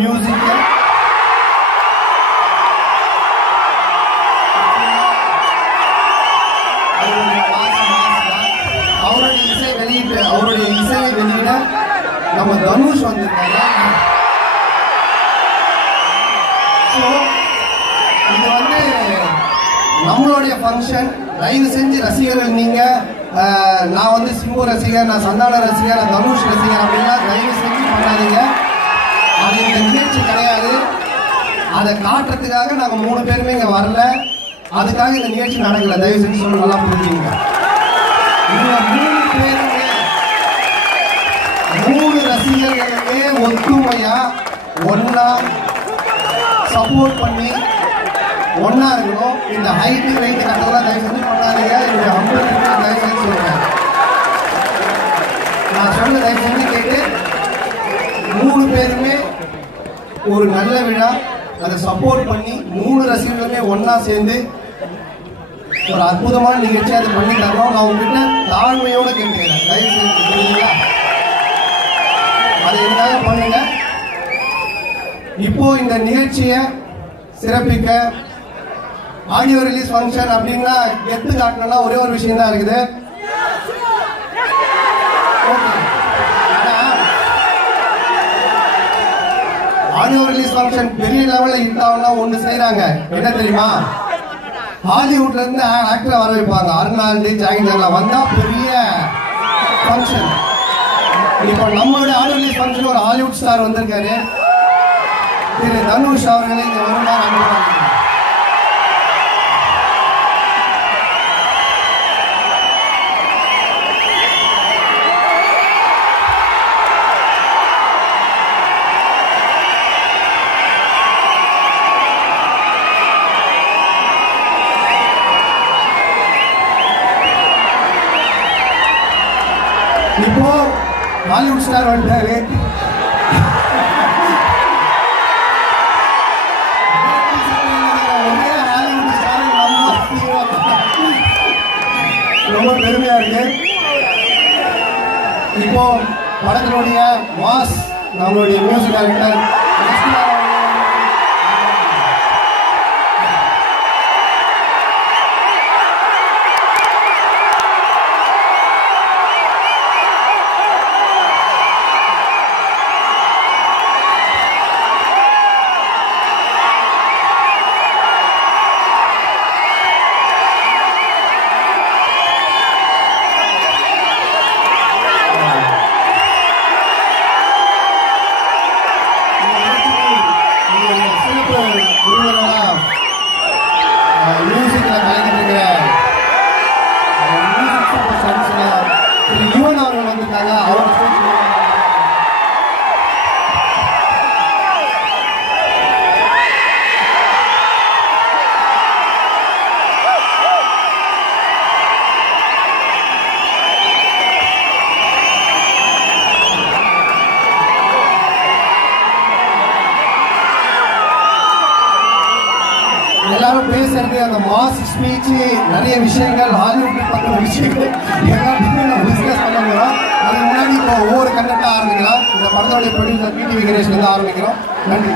Music அவருடைய இசையை வெளியிட நம்ம தனுஷ் வந்திருக்காங்க. இது வந்து நம்மளுடைய ஃபங்க்ஷன். தயவு செஞ்சு ரசிகர்கள் நீங்க நான் வந்து சிம்பு ரசிகர், நான் சந்தான ரசிகர், நான் தனுஷ் ரசிகர் அப்படின்னா தயவு செஞ்சு பண்ணாதீங்க. அது இந்த நிகழ்ச்சி கிடையாது. அதை காட்டுறதுக்காக நாங்க 3 பேருமே இங்க வரல. அதுக்காக இந்த நிகழ்ச்சி நடக்கல. தயவு செஞ்சு சொல்ல நல்லா புரிஞ்சுங்க. இவங்க 3 பேருமே 3 ரசிகர்களுமே ஒத்துமையா ஒன்னா சப்போர்ட் பண்ணி ஒன்னா இருக்கணும். இந்த ஹைட்டு வெயிட் கட்டலாம் தயவு செஞ்சு பண்ணாதீங்க. இந்த 50 தயவு செஞ்சு சொல்றேன். நான் சொல்ல தயவு செஞ்சு கேட்டு 3 பேருமே ஒரு நல்ல விழா அதை சப்போர்ட் பண்ணி 3 ரசிகர்களுமே ஒன்னா சேர்ந்து ஒரு அற்புதமான நிகழ்ச்சி அதை பண்ணி தரோம். நான் உங்ககிட்ட தாழ்மையோட கேட்கிறேன். தயவு செஞ்சு புரியுதுங்களா? அதை எதுக்காக பண்ணுங்க. இப்போ இந்த நிகழ்ச்சியை சிறப்பிக்க ஆடியோ ரிலீஸ் ஃபங்க்ஷன் அப்படின்னா கெத்து காட்டணும்னா ஒரே ஒரு விஷயம் தான் இருக்குது. ஆடியோ ரிலீஸ் ஃபங்க்ஷன் பெரிய லெவல்ல இருந்தாங்கன்னா ஒண்ணு செய்யறாங்க. என்ன தெரியுமா? ஹாலிவுட்ல இருந்து ஆக்டர் வர வைப்பாங்க. அர்னால்டு, ஜாக்கி சான்லாம் வந்தா பெரிய ஃபங்க்ஷன். இப்போ நம்மளுடைய ஆடியோ ரிலீஸ் ஃபங்க்ஷன் ஒரு ஹாலிவுட் ஸ்டார் வந்திருக்காரு. திரு தனுஷ் அவர்களை இங்க வருமாறு அனுப்புறாங்க. இப்போ ஹாலிவுட் ஸ்டார் வந்துட்டாரு. ரொம்ப பெருமையா இருக்கு. இப்போ படத்தினுடைய மாஸ் நம்மளுடைய மியூசிக் டைரக்டர் மியூசிக்ல கலந்துட்டு யுவன் அவர்கள் வந்திருக்காங்க. அவங்க எல்லாரும் பேசுறது அந்த மாஸ் ஸ்பீச் நிறைய விஷயங்கள் ஹாலிவுட் பத்தின விஷயங்கள் எல்லாத்தையுமே நம்ம டிஸ்கஸ் பண்ண போறோம். அதுக்கு முன்னாடி இப்போ ஒவ்வொரு கண்டென்ட்டா ஆரம்பிக்கலாம். இந்த படத்தோடைய ப்ரொடியூசர் PTV கணேஷ்ல இருந்து ஆரம்பிக்கிறோம். நன்றி.